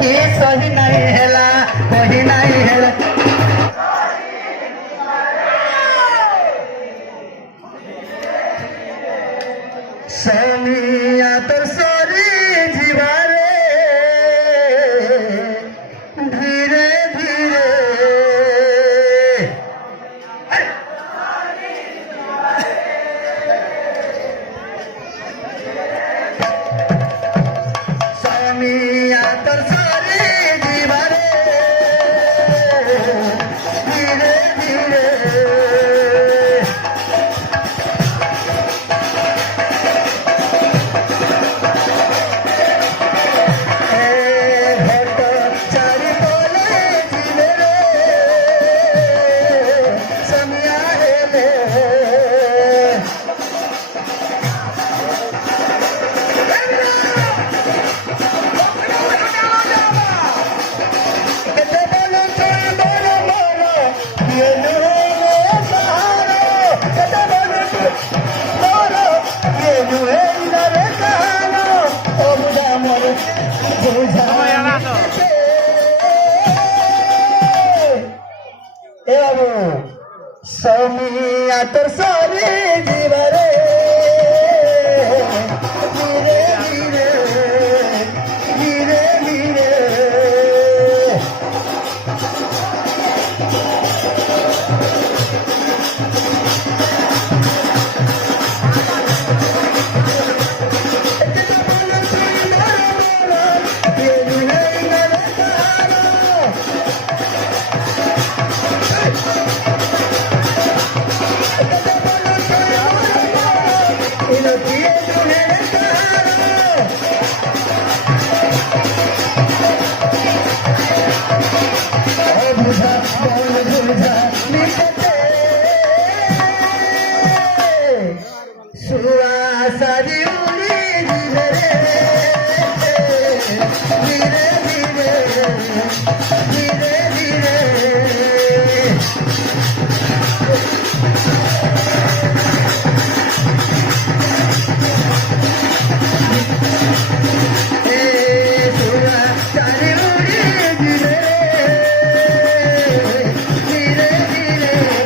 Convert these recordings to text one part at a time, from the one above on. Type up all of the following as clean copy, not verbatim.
कि सही नहीं हेला कही नहीं हेला समिया तोर सरी जीवारे धीरे धीरे समिया तोर सरी जीवारे धीरे धीरे समिया तोर सरी जीवारे धीरे धीरे धीरे धीरे सारी उड़ी धीरे धीरे धीरे धीरे धीरे सारी उड़ी धीरे धीरे धीरे धीरे धीरे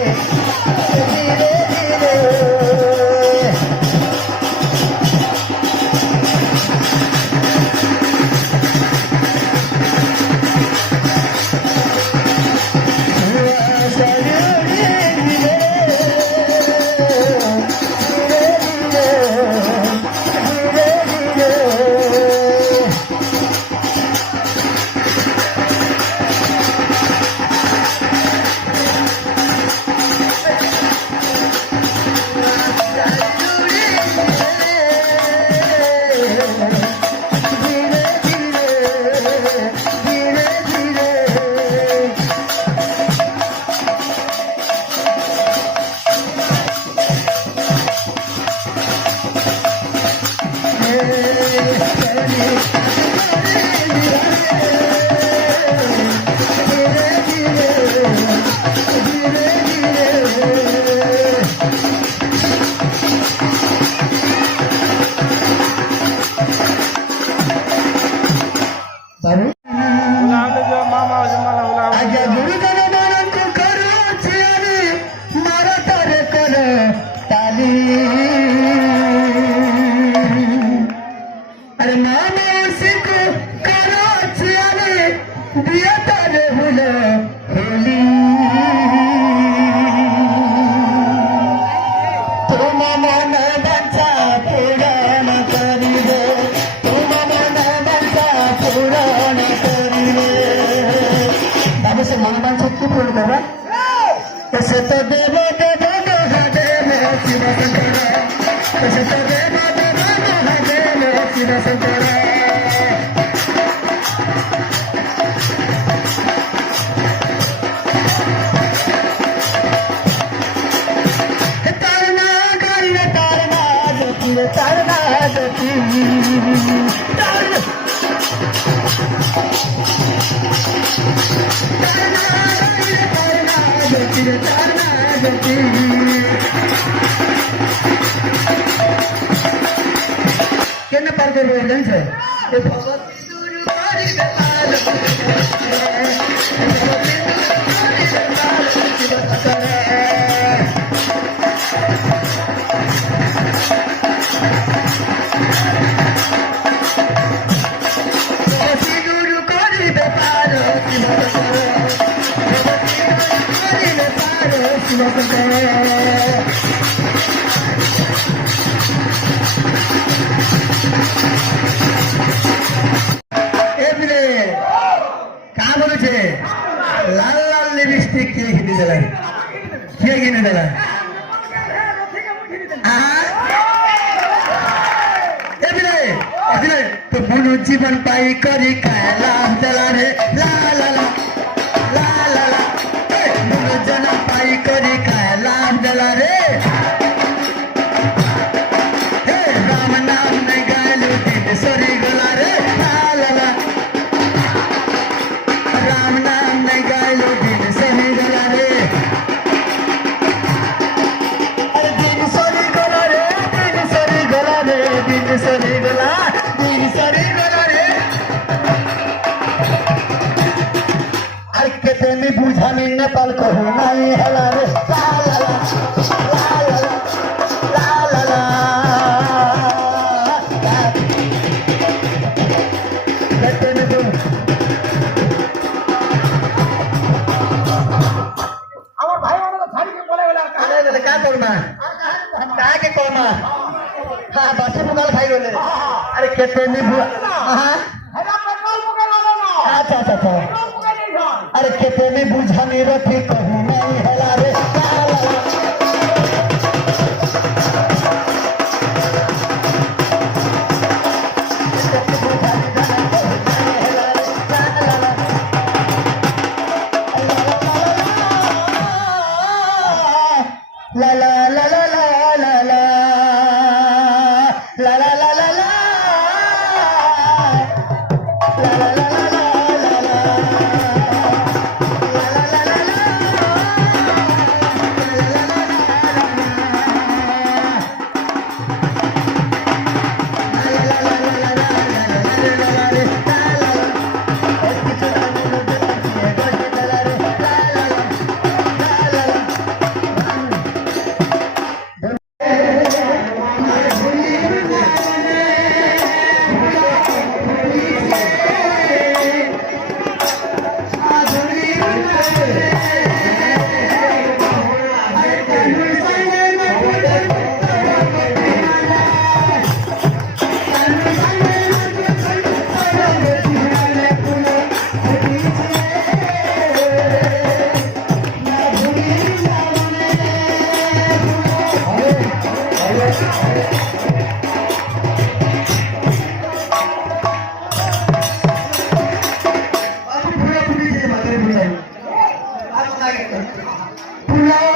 Kenapa pergi berjalan? লাল লাল লিপস্টিক কে কিনে দিলেন কে কিনে দিলেন তো পুরো জীবন পাই করি কালাম জ্বালা রে লা লা লা লা লা লা পুরো জন পাই করি কালাম জ্বালা রে রাম নাম নে গাইলো দিন সরি গলা রে লা লা লা রাম নাম নে গাইলো দিন সরি গলা রে দিন সরি গলা রে দিন সরি গলা রে দিন সরি গলা तेने बुझा नहीं नेपाल को नहीं हला रे ला ला ला ला ला ला तेने तो আমার ভাই ওরা তো ছাড়ি কে বলে বলে अरे क्या करना क्या के करना हां बासे मुगाल भाई बोले अरे तेने बुझा हां হেরা পেট্রোল মুখে লালো না अच्छा अच्छा अच्छा পেট্রোল মুখে নেই ধর अरे खेते में बुझा नहीं रखी कहूँ नहीं हला रे ला ला ला ला ला ला ला ला ला ला ला ला ला ला ला पुलाव